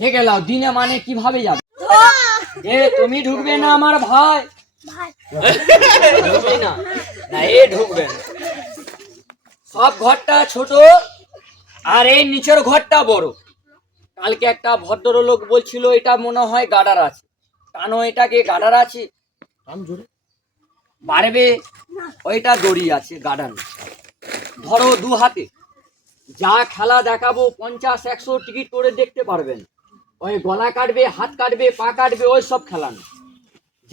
দেখে লাও দিনে মানে কীভাবে যাবে? এ তুমি ঢুকবে না আমার ভাই। ঢুকবে না। না এ ঢুকবে না। সব ঘরটা ছোট আর এই নিচের ঘরটা বড়। কালকে একটা ভদ্রলোক বলছিল এটা মনে হয় গাডার আছে। কানো এটাকে গাডার আছে? বাড়বে ওইটা দড়ি আছে গাডার ধরো দু হাতে। যা খেলা দেখাবো পঞ্চাশ একশো টিকিট করে দেখতে পারবেন। ওই গলা কাটবে হাত কাটবে পা কাটবে ওই সব খেলা না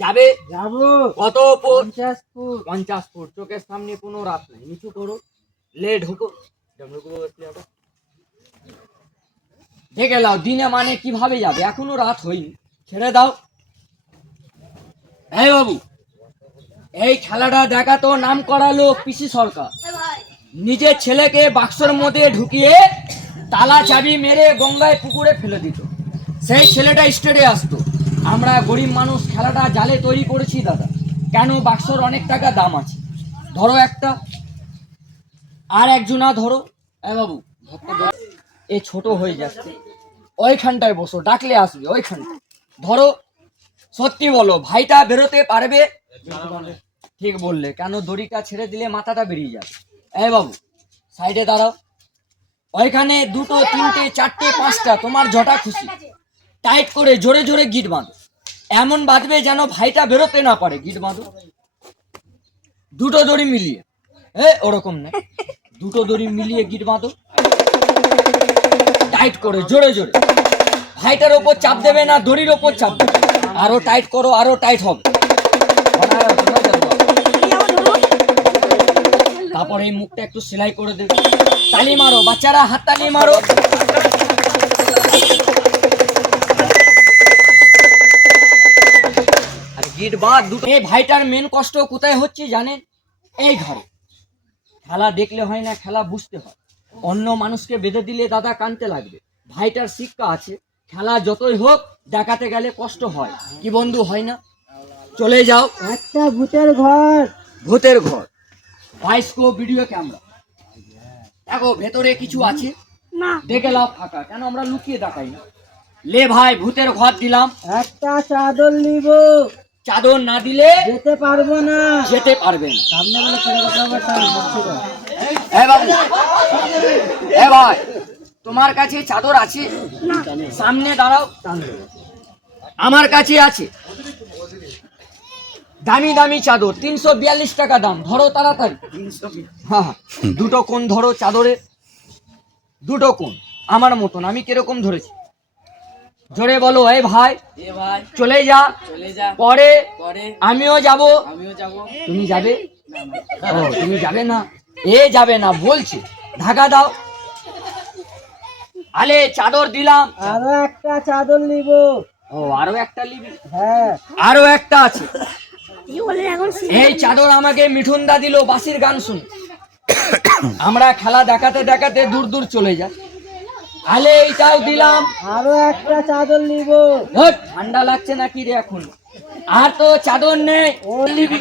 যাবে? যাব। কত পঞ্চাশ ফুট। পঞ্চাশ ফুট। চোখের সামনে কোনো রাত নাই। নিচু করো। লে ঢুকো। ঢুকো। লাও দিনে মানে কীভাবে যাবে? এখনও রাত হয়নি। ছেড়ে দাও। এই বাবু এই খেলাটা দেখা তো নাম করালো পিসি সরকার। নিজের ছেলেকে বাক্সর মধ্যে ঢুকিয়ে তালা চাবি মেরে গঙ্গায় পুকুরে ফেলে দিত। সেই ছেলেটা স্টেডে আসতো। আমরা গরিব মানুষ, খেলাটা জালে তৈরি করেছি দাদা। কেন? বাক্সর অনেক টাকা দাম আছে। ধরো একটা। আর একজনা ধরো। এ বাবু এ ছোট হয়ে যাচ্ছে। ওইখানটায় বসো, ডাকলে আসবে ওইখানটায় ধরো, সত্যি বলো, ভাইটা বেরোতে পারবে? ঠিক বললে। কেন? দড়িটা ছেড়ে দিলে মাথাটা বেরিয়ে যাবে। এই বাবু, সাইডে দাঁড়াও। ওইখানে দুটো, তিনটে, চারটে, পাঁচটা, তোমার জটা খুশি। টাইট করে জোরে জোরে গিট বাঁধো। এমন বাঁধবে যেন ভাইটা বেরোতে না পারে। গিট বাঁধো। দুটো দড়ি মিলিয়ে। এ, ওরকম না। দুটো দড়ি মিলিয়ে গিট বাঁধো। টাইট করে জোরে জোরে। ভাইটার ওপর চাপ দেবে না, দড়ির ওপর চাপ দেবে। আরও টাইট করো, আরও টাইট হবে। তারপর এই মুখটা একটু সেলাই করে দেবে। তালি মারো, বাচ্চারা, হাত তালি মারো। গিট বাদ দুটো এই ভাইটার মেন কষ্ট কোথায় হচ্ছে জানেন? এই ঘরে। খেলা দেখলে হয় না খেলা বুঝতে হয়। অন্য মানুষকে বেঁধে দিলে দাদা কানতে লাগবে। ভাইটার শিক্ষা আছে। খেলা যতই হোক দেখাতে গেলে কষ্ট হয়। কি বন্ধু হয় না? চলে যাও। একটা ভূতের ঘর। ভূতের ঘর। Bioscope video camera. দেখো ভেতরে কিছু আছে? না। দেখে লাভ ফাঁকা। কেন আমরা লুকিয়ে দেখাই না? লে ভাই ভূতের ঘর দিলাম। একটা চাদর নিব। চাদর না দিলে যেতে পারব না। যেতে পারবেন সামনে বলে কথা হবে। এ বাবু এ ভাই তোমার কাছে চাদর আছে? সামনে দাঁড়াও। আমার কাছে আছে। দামি দামি চাদর তিনশো বিয়াল্লিশ টাকা দাম। ধরো তাড়াতাড়ি। হ্যাঁ হ্যাঁ। দুটো কোন ধরো চাদরে। দুটো কোন আমার মতন আমি কীরকম ধরেছি? জোরে বলো ভাই। এ ভাই। চলে যা। পরে পরে আমিও যাব। তুমি যাবে? তুমি যাবে না? এ যাবে না বলছে। ঢাকা দাও। আলে চাদর দিলাম। আরও একটা চাদর নিব। ও আরও একটা নিবি? হ্যাঁ। আরও একটা আছে। এই চাদর আমাকে মিঠুন দা দিল বাসির গান শুনে। আমরা খেলা দেখাতে দেখাতে দূর দূর চলে যাই। আলে এইটাও দিলাম। আরও একটা চাদর নিব। ঠান্ডা লাগছে নাকি রে এখন? আর তো চাদর নেই। ও নিবি।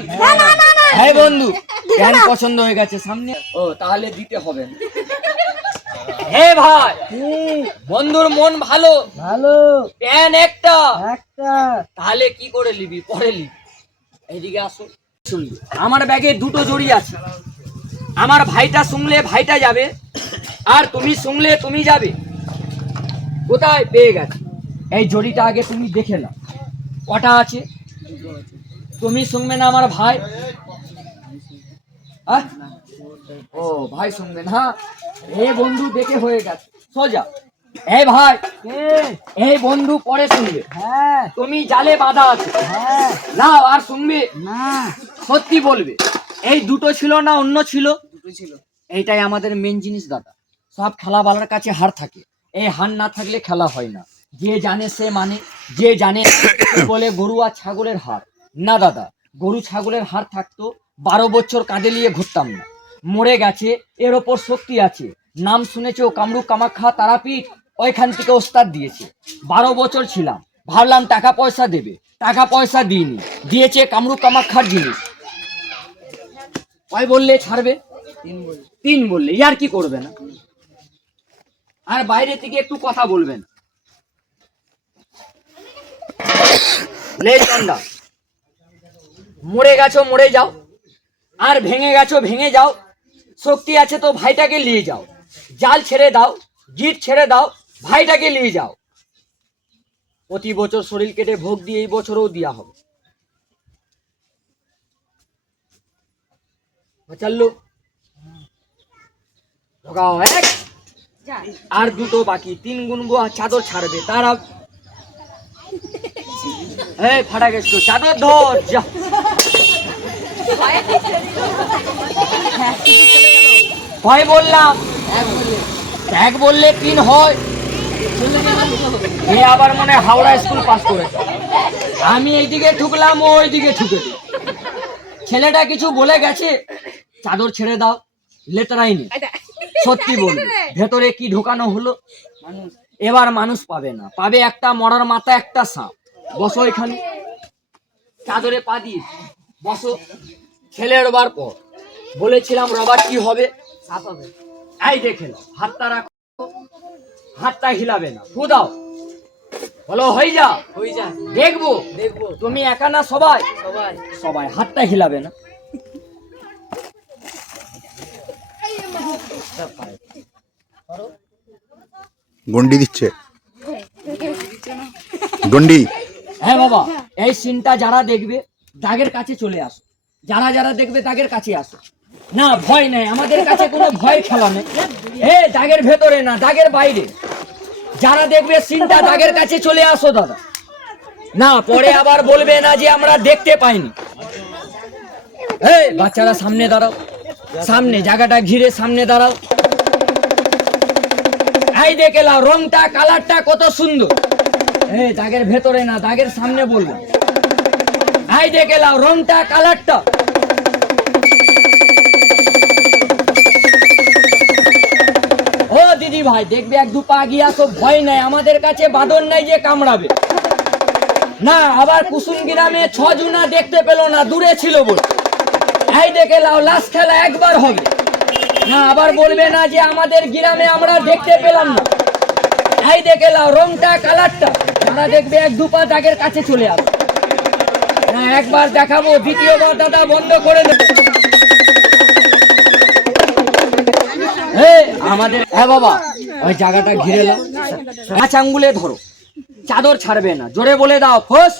হ্যাঁ বন্ধু প্যান্ট পছন্দ হয়ে গেছে সামনে। ও তাহলে দিতে হবে। হে ভাই বন্ধুর মন ভালো। ভালো। প্যান একটা। একটা। তাহলে কি করে নিবি? পরে নিবি। এইদিকে আসো। শুনবি। আমার ব্যাগে দুটো জড়ি আছে। আমার ভাইটা শুনলে ভাইটা যাবে। আর তুমি শুনলে তুমি যাবে। কোথায় পেয়ে গেছে? এই জড়িটা আগে তুমি দেখে নাও। কটা আছে? তুমি শুনবে না আমার ভাই? ও ভাই শুনবে না? এ বন্ধু দেখে হয়ে গেছে। সোজা। এই ভাই এই বন্ধু পরে শুনবে। হ্যাঁ। তুমি জালে বাঁধা আছে। হ্যাঁ। নাও আর শুনবে? না। সত্যি বলবে। এই দুটো ছিল না অন্য ছিল? দুটো ছিল। এইটাই আমাদের মেন জিনিস দাদা। সব খেলাওয়ালার কাছে হার থাকে। এই হার না থাকলে খেলা হয় না। যে জানে সে মানে যে জানে বলে গরু আর ছাগলের হার না দাদা, গরু ছাগলের হার থাকতো বারো বছর কাঁধে নিয়ে ঘুরতাম না। মরে গেছে, এর ওপর শক্তি আছে। নাম শুনেছো কামরু কামাখ্যা তারাপীঠ ওইখান থেকে ওস্তাদ দিয়েছে। বারো বছর ছিলাম, ভাবলাম টাকা পয়সা দেবে। টাকা পয়সা দিইনি, দিয়েছে কামরু কামাখ্যার জিনিস। কয় বললে ছাড়বে? তিন বল তিন বললে, ইয়ার কি করবে না? আর বাইরে থেকে একটু কথা বলবেন। মরে গেছো, মরে যাও। আর ভেঙে গেছো, ভেঙে যাও। শক্তি আছে তো ভাইটাকে নিয়ে যাও। জাল ছেড়ে দাও গিট ছেড়ে দাও, ভাইটাকে নিয়ে যাও। প্রতি বছর শরীর কেটে ভোগ দিয়ে এই বছরও দেওয়া হবে। চাল্লু ঢোকাও এক। আর দুটো বাকি, তিন গুনবো আর চাদর ছাড়বে, তারা এই, ফাটা গেছো চাদর ধর, যা। ভয় বললাম। এক বললে তিন হয়। আবার মনে হয় হাওড়া স্কুল পাস করেছে। আমি এইদিকে ঠুকলাম, ও ওইদিকে ঠুকে। ছেলেটা কিছু বলে গেছে, চাদর ছেড়ে দাও লেটারাই নেই সত্যি বলবি। ভেতরে কি ঢোকানো হলো? এবার মানুষ পাবে না। পাবে একটা মরার মাথা একটা সাপ। বসো এখানে। চাদরে পা দিয়ে বসো। ছেলের বার পর। বলেছিলাম রবার কি হবে? সাপ হবে। এই দেখে নাও। হাতটা রাখো। হাতটা হিলাবে না। ফু দাও। বলো হয়ে যা। হয়ে যা। দেখব। দেখব। তুমি একা না সবাই? সবাই। সবাই। হাতটা হিলাবে না। গন্ডি দিচ্ছে। গন্ডি। হ্যাঁ বাবা, এই সিনটা যারা দেখবে, দাগের কাছে চলে আসো। যারা যারা দেখবে, দাগের কাছে আসো। না, ভয় নেই, আমাদের কাছে কোনো ভয় খেলা নেই। এ, দাগের ভেতরে না, দাগের বাইরে। যারা দেখবে সিনটা দাগের কাছে চলে আসো, দাদা। না, পরে আবার বলবে না যে আমরা দেখতে পাইনি। এই, বাচ্চারা সামনে দাঁড়াও। সামনে, জায়গাটা ঘিরে সামনে দাঁড়াও। এই দেখে লাও, রংটা, কালারটা কত সুন্দর। এই দাগের ভেতরে না, দাগের সামনে বলব। এই দেখে লাও, রংটা, কালারটা। ও দিদি ভাই, দেখবে এক দু পা গিয়া তো ভয় নাই, আমাদের কাছে বাদর নাই যে কামড়াবে। না, আবার কুসুম গ্রামে ছ জুনা দেখতে পেল না, দূরে ছিল বলে। এই দেখে লাও লাশ খেলা একবার হবে। না আবার বলবে না যে আমাদের গ্রামে আমরা দেখতে পেলাম না। এই দেখে লাও রংটা কালারটা। যারা দেখবে এক দুপা দাগের কাছে চলে আসবে। না একবার দেখাবো দ্বিতীয়বার দাদা বন্ধ করে দেবে। আমাদের হ্যাঁ বাবা ওই জায়গাটা ঘিরে নাও। পাঁচ আঙ্গুলে ধরো। চাদর ছাড়বে না। জোরে বলে দাও ফোস।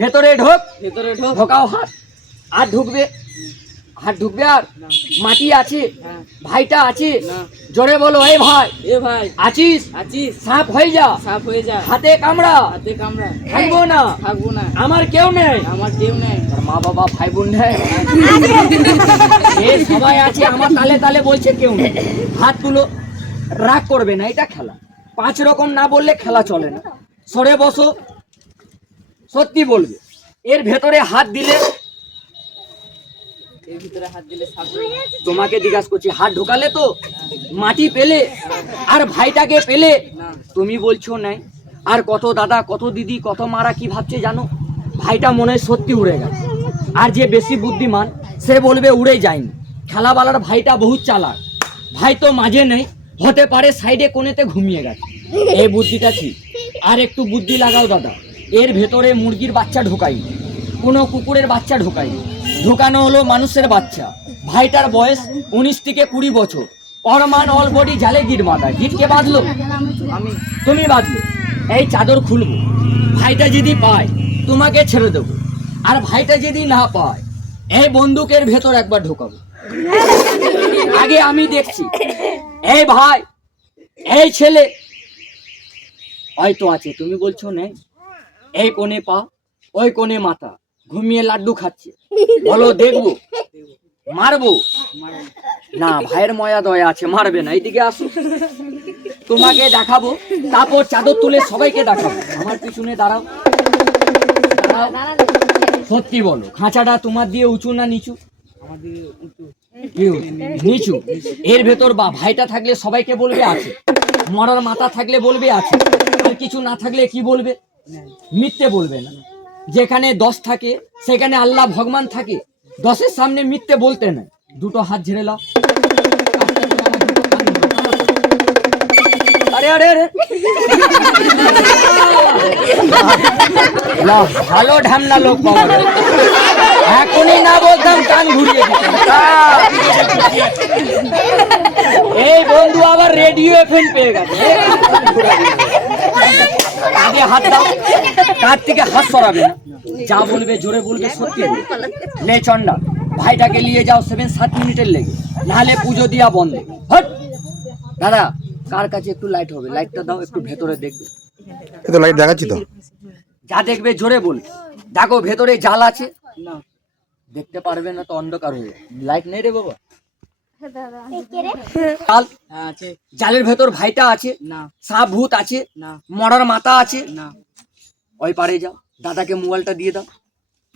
ভেতরে ঢোক। ভেতরে ঢোক। ঢোকাও হাত। আর ঢুকবে হাত ঢুকবে আর মাটি আছে। ভাইটা আছে। জোরে বলো এই ভাই। এ ভাই। আছিস? আছিস। সাপ হয়ে যা। সাপ হয়ে যা। হাতে কামড়া। হাতে কামড়া। থাকব না। থাকব না। আমার কেউ নেই। আমার কেউ নেই। মা বাবা ভাই বোন নেই। সবাই আছে আমার তালে তালে বলছে কেউ নেই। হাত তুলো রাগ করবে না এটা খেলা। পাঁচ রকম না বললে খেলা চলে না। সরে বসো। সত্যি বলবে। এর ভেতরে হাত দিলে তোমাকে জিজ্ঞাসা করছি, হাত ঢোকালে তো? মাটি পেলে? আর ভাইটাকে পেলে? তুমি বলছো নাই। আর কত দাদা, কত দিদি, কত মারা কি ভাবছে জানো? ভাইটা মনে সত্যি উড়ে গেল। আর যে বেশি বুদ্ধিমান, সে বলবে উড়ে যায়নি। খেলাবালার ভাইটা বহুত চালাক। ভাই তো মাঝে নেই, হতে পারে সাইডে কোণেতে ঘুমিয়ে গেছে। এই বুদ্ধিটা ঠিক আর একটু বুদ্ধি লাগাও দাদা। এর ভেতরে মুরগির বাচ্চা ঢোকাই কোনো কুকুরের বাচ্চা ঢোকাই ঢোকানো হলো মানুষের বাচ্চা। ভাইটার বয়স উনিশ থেকে কুড়ি বছর। অরমান অল বডি জালে গিট মাথা গিটকে বাঁধলো? তুমি বাঁধলো। এই চাদর খুলবো। ভাইটা যদি পায়, তোমাকে ছেড়ে দেবো। আর ভাইটা যদি না পায়, এই বন্দুকের ভেতর একবার ঢোকাবো। আগে আমি দেখছি। এই ভাই, এই ছেলে। হয়তো আছে। তুমি বলছো, নেই। এই কোণে পা, ওই কোণে মাথা। ঘুমিয়ে লাড্ডু খাচ্ছে। বলো, দেখব? মারবো? না, ভাইয়ের ময়া দয়া আছে, মারবে না। এইদিকে আসো। তোমাকে দেখাবো। তারপর চাদর তুলে সবাইকে দেখাবো। আমার পিছনে দাঁড়াও। সত্যি বলো, খাঁচাটা তোমার দিয়ে উঁচু না নিচু? নিচু। এর ভেতর বা ভাইটা থাকলে সবাইকে বলবে আছে। মরার মাথা থাকলে বলবে আছে। আর কিছু না থাকলে কি বলবে? মিথ্যে বলবে না। যেখানে দশ থাকে, সেখানে আল্লাহ ভগবান থাকে। দশের সামনে মিথ্যে বলতে নেই। দুটো হাত ঝেড়ে লাও। ভালো ঢামনা লোক এখনই না বলতাম, কান ঘুরিয়ে এই বন্ধু আবার রেডিও এফএম পেয়ে গেছে। কাঁধে হাত দাও কাঁধ থেকে হাত সরাবে না যা বলবে জোরে বলবে সত্যি নে চন্ডা ভাইটাকে নিয়ে যাও সেভেন সাত মিনিটের লেগে। নাহলে পুজো দিয়া বন্ধ। হট! দাদা কার কাছে একটু লাইট হবে? লাইটটা দাও একটু ভেতরে দেখবে। তো লাইট দেখাচ্ছি তো। যা দেখবে জোরে বল। দেখো ভেতরে জাল আছে। না দেখতে পারবে না তো অন্ধকার হয়ে। লাইট নেই রে বাবা। জালের ভেতর ভাইটা আছে না। সাপ ভূত আছে না। মরার মাথা আছে। না। ওই পারে যাও দাদাকে মোবাইলটা দিয়ে দাও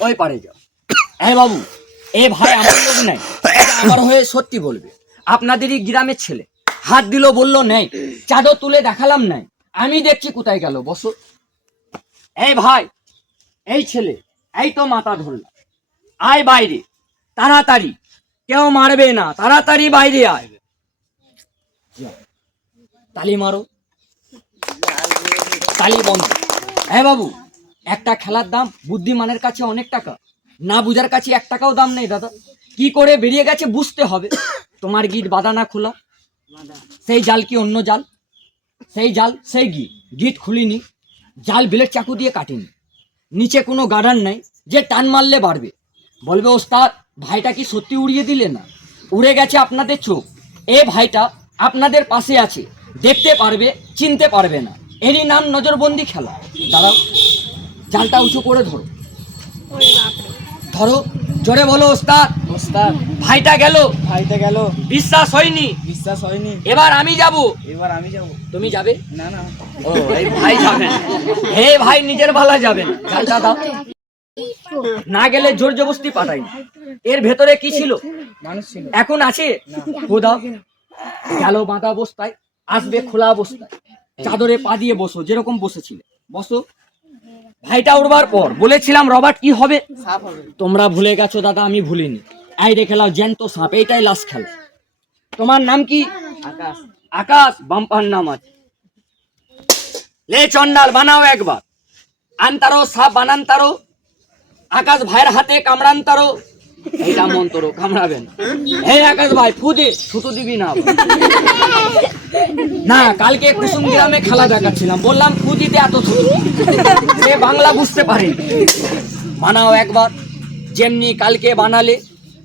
ওই পারে যাও। হ্যাঁ বাবু এ ভাই আমার লোক নাই। আমার হয়ে সত্যি বলবে। আপনাদেরই গ্রামের ছেলে। হাত দিল বলল নেই। চাদর তুলে দেখালাম নাই। আমি দেখছি কোথায় গেল বসো। এই ভাই এই ছেলে এই তো মাথা ধরলাম। আয় বাইরে তাড়াতাড়ি। কেউ মারবে না। তাড়াতাড়ি বাইরে আয়। তালি মারো। তালি বন্ধ। হ্যাঁ বাবু, একটা খেলার দাম বুদ্ধিমানের কাছে অনেক টাকা। না বুঝার কাছে এক টাকাও দাম নেই, দাদা। কি করে বেরিয়ে গেছে বুঝতে হবে। তোমার গিট বাঁধা না খোলা। সেই জাল কি অন্য জাল? সেই জাল, সেই গিট। গিট খুলিনি। জাল বিলের চাকু দিয়ে কাটিনি। নিচে কোনো গার্ডার নেই। যে টান মারলে বাড়বে। বলবে, ওস্তাদ ভাইটা কি সত্যি উড়িয়ে দিলে না? উড়ে গেছে আপনাদের চোখ। এ ভাইটা আপনাদের পাশে আছে। দেখতে পারবে চিনতে পারবে না। এরই নাম নজরবন্দি খেলা। দাঁড়াও জালটা উঁচু করে ধরো। ধরো জোরে বলো ওস্তাদ। ওস্তাদ। ভাইটা গেল। ভাইটা গেল। বিশ্বাস হয়নি। বিশ্বাস হয়নি। এবার আমি যাব। এবার আমি যাব। তুমি যাবে? না না। ও এই ভাই যাবে। হে ভাই নিজের ভালা যাবে না। জালটা দাও। না গেলে জোর জবস্তি পাঠাই। এর ভেতরে কি ছিল? মানুষ ছিল। এখন আছে? খোদা। গেল বাঁধা অবস্থায় আসবে খোলা অবস্থায়। চাদরে পা দিয়ে বসো যেরকম বসেছিলে। বসো। ভাইটা উড়বার পর বলেছিলাম রবার্ট কি হবে? তোমরা ভুলে গেছো দাদা আমি ভুলিনি। আই রেখে লাও জ্যান্ত সাপ এইটাই লাস্ট খেলা। তোমার নাম কি? আকাশ। আকাশ বাম্পার নাম আছে। লে চন্ডাল বানাও একবার। আনতারো সাপ বানান্তারো। আকাশ ভাইয়ের হাতে কামড়ান্তারো। মন্তর কামড়াবেন। হে আকাশ ভাই ফুদে ছুতো দিবি না না কালকে কুসুম গ্রামে খেলা দেখাচ্ছিলাম বললাম ফুদিতে এত ছুতো সে বাংলা বুঝতে বানাও একবার যেমনি কালকে বানালে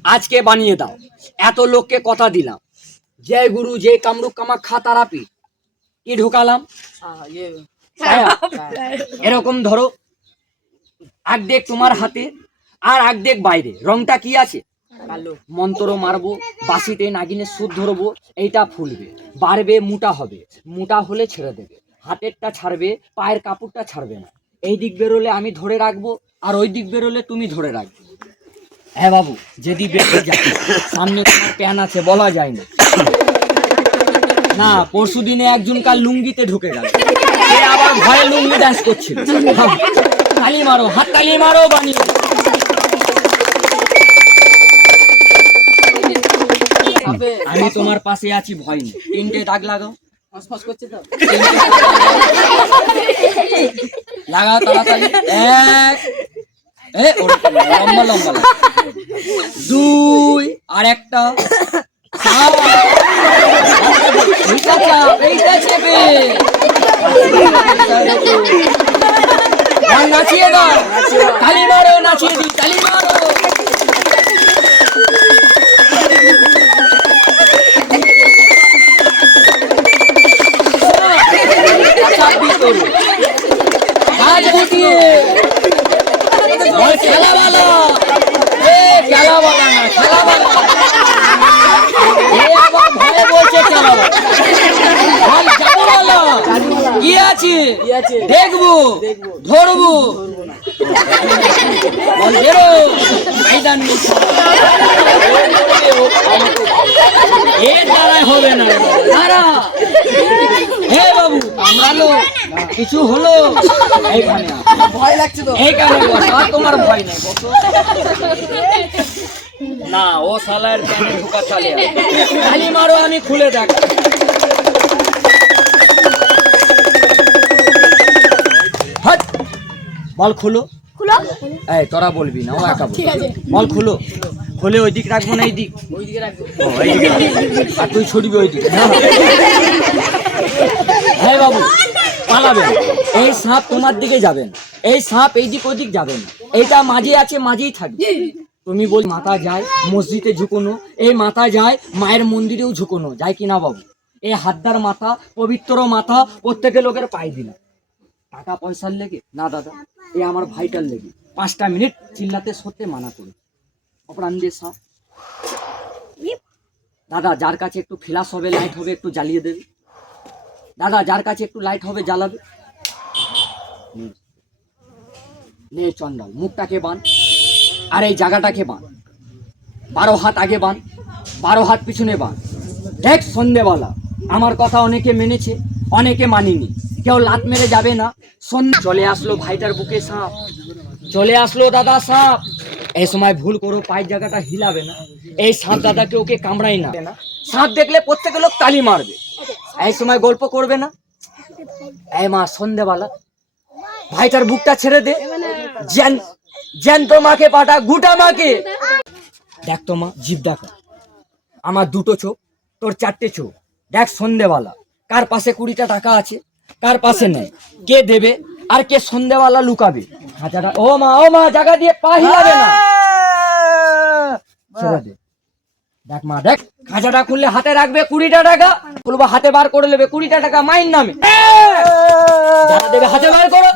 আজকে বানিয়ে দাও। এত লোককে কথা দিলাম। জয় গুরু যে কামরুক কামাখ্যা তারাপি কি ঢুকালাম? ইয়ে। এরকম ধরো আগদেক তোমার হাতে আর আগ দেখ বাইরে। রংটা কি আছে? কালো। মন্ত্র মারবো বাসিতে নাগিনে সুদ ধরবো, এইটা ফুলবে। বাড়বে, মোটা হবে। মোটা হলে ছেড়ে দেবে। হাতেরটা ছাড়বে, পায়ের কাপড়টা ছাড়বে না। এই দিক বেরোলে আমি ধরে রাখব, আর ওই দিক বেরোলে তুমি ধরে রাখবে। হ্যাঁ বাবু যদি বেঁচে যায় সামনে তোমার প্যান আছে, বলা যায় না। না, পরশু দিনে একজন কাল লুঙ্গিতে ঢুকে গেল। আবার ভয়ে লুঙ্গি ডান্স করছিল। তালি মারো, হাত তালি মারো, বানিয়ে আমি তোমার পাশে আছি ভয় নেই। তিনটে দাগ লাগাও। লাগাও তাড়াতাড়ি। এক। লম্বা লম্বা দুই আর একটা। এইটা চাপ, আছে? দেখব। ধরবো। দ্বারাই হবে না। হে বাবু কামড়ালো কিছু হলো। এইখানে ভয় লাগছে তো। এইখানে আর তোমার ভয় নেই না ও সালার ঢোকা চালে তালি মারো আমি খুলে দেখ বল খুলো। খুলো? এই তোরা বলবি না ও একা বলবি। বল খুলো। খুলে ওই দিক রাখব না এই দিক ওই দিকে রাখব। আর তুই ছুটবি ওই দিকে হ্যাঁ বাবু পালাবেন এই সাপ তোমার দিকে যাবেন এই সাপ এই দিক ওই দিক যাবেন এইটা মাঝে আছে মাঝেই থাকবে। তুমি বল মাথা যায় মসজিদে ঝুকোনো। এই মাথা যায় মায়ের মন্দিরেও ঝুকোনো। যায় কিনা বাবু? এই হাতদার মাথা পবিত্র মাথা প্রত্যেকে লোকের পায়ে দিলাম। টাকা পয়সার লেগে? না দাদা এ আমার ভাইটার লেগে। পাঁচটা মিনিট চিল্লাতে সত্যি মানা করে। অপরাণ দিয়ে সাপ দাদা যার কাছে একটু ফ্ল্যাশ হবে লাইট হবে একটু জ্বালিয়ে দেবে। দাদা যার কাছে একটু লাইট হবে জ্বালাবে। নে। নে চন্ডাল মুখটাকে বান আর এই জায়গাটাকে বান বারো হাত আগে বান বারো হাত পিছনে বান দেখ সন্ধেবেলা। আমার কথা অনেকে মেনেছে অনেকে মানিনি। কেউ লাত মেরে যাবে না। সন্ধে চলে আসলো ভাইটার বুকে সাপ। চলে আসলো দাদা সাপ। এই সময় ভুল করো, পায়ের জায়গাটা হিলাবে না। এই সাপ দাদাকে ওকে কামড়াই না। সাপ দেখলে প্রত্যেক লোক তালি মারবে। এই সময় গল্প করবে না। এই মা, সন্ধেবেলা। ভাইটার বুকটা ছেড়ে দে। জ্যান, জ্যান্ত মাকে পাঠা, গুটা মাকে। দেখ তো মা জিভ দেখা আমার দুটো চোখ, তোর চারটে চোখ। দেখ সন্ধেবেলা, কার পাশে কুড়িটা টাকা আছে? কার পাশে নেই। কে দেবে আর কে সন্ধেবেলা লুকাবে? হাজারা ও মা ও মা জায়গা দিয়ে পা হিলাবে না। ছেড়ে দে। দেখ মা দেখ খাঁচাটা খুললে হাতে রাখবে কুড়িটা টাকা। খুলবো হাতে বার করে নেবে কুড়িটা টাকা মাইন নামে। দেবে হাতে বার করো।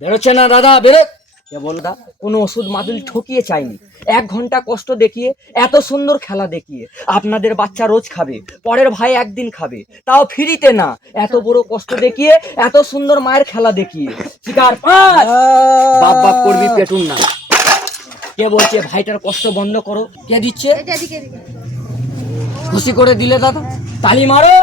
বেরোচ্ছে না দাদা বেরো কে বলদা কোনো ওষুধ মাদুলি ঠকিয়ে চাইনি। এক ঘণ্টা কষ্ট দেখিয়ে এত সুন্দর খেলা দেখিয়ে আপনাদের বাচ্চা রোজ খাবে পরের ভাই একদিন খাবে তাও ফিরিতে না। এত বড় কষ্ট দেখিয়ে এত সুন্দর মায়ের খেলা দেখিয়ে। শিকার বাপ বাপ করবি পেটুন না কে বলছে ভাইটার কষ্ট বন্ধ করো? কে দিচ্ছে? খুশি করে দিলে দাদা? তালি মারো!